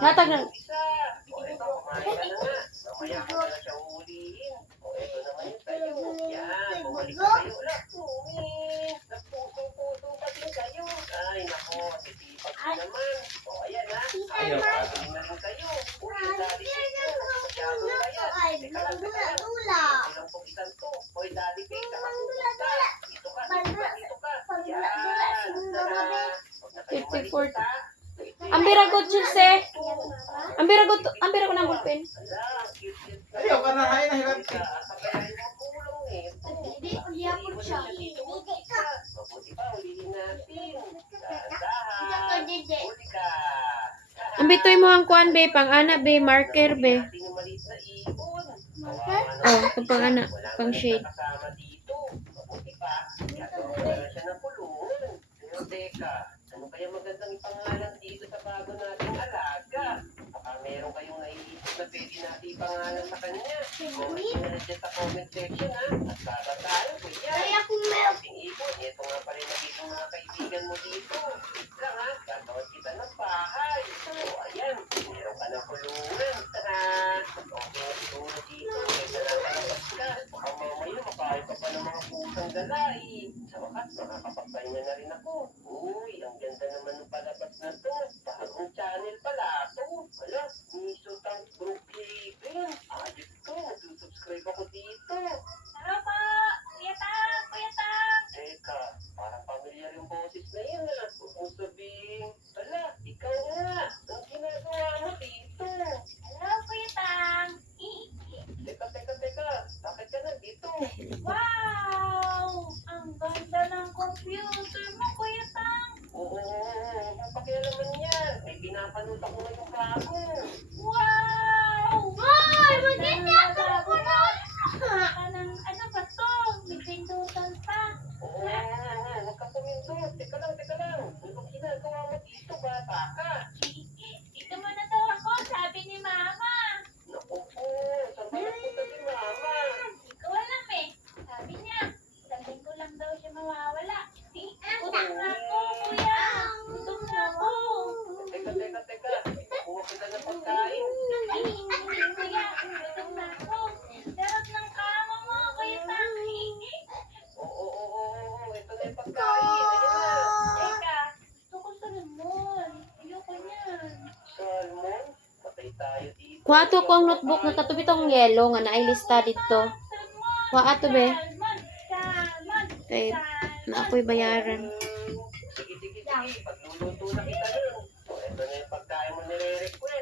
Natag na. Ambira ko chuse. Ambira ko ng ballpen. Ayaw ka na, hay na hirap. Hindi ko hiyapon siya. Ambitoy mo ang kuan be, pang ana be, marker be. Oh, ito pang ana, pang shade. Ano kaya magandang ipangalan dito sa bago nating alaga? Baka meron kayong naiisip na pwede natin ipangalan sa kanya. Comment nyo na dyan sa comment section ha. At babasahin ko yan. Kaya kung meron. Ating ibon, ito nga pala yung nagiging mga kaibigan mo dito. Wait lang ha, gagawin kita ng bahay. So ayan, meron ka ng kulungan. Okay na siguro dito. Kaya nalakalabas ka. Baka mamaya makain ka pa ng mga pusang galay. Sa wakas, makakapagpahinga na rin ako. Uy, ang ganda naman ng palabas na to. Bagong channel pala to. Wala, Nisotang Group Haven. Ayos to, nagsusubscribe ako dito. Tara pa! Kuya Tang! Teka, parang familiar yung boses na yun ah. Huwag mo sabihin, wala, ikaw nga. Ang ginagawa mo dito. Hello, Kuya Tang! Teka, bakit ka nandito? Wow! Ang ganda ng computer mo, Kuya Tang! Oo, ang pakialaman yan. May pinapanood ako ngayong bago. Wow! Ay, maganda ka po nun! Ano ba to? May pindutan pa. Oo, huwag ka pumindot. Teka lang. Ano bang ginagawa mo dito, bata ka? Dito mo na daw ako, sabi ni Mama. Naku po, saan ba nagpunta si Mama? Hindi ko alam eh. Sabi niya, isang ko lang daw siya mawawala. Gutom na ako, Kuya. Gutom na ako. Teka. Kuha kita ng pagkain. Kuya, gutom na ako. Sarap ng kama mo, Kuya Tang. Oo, ito na yung pagkain. Ayan na. Teka, gusto ko salmon. Ayoko niyan. Salmon, patay tayo dito. Kuha to ko ang notebook na katubi tong yellow nga naay lista dito. Kuha ato be. Salmon. Kay na ako'y bayaran. Sige. Pagluluto na kita nun. So, ito na yung pagkain mo nire-request.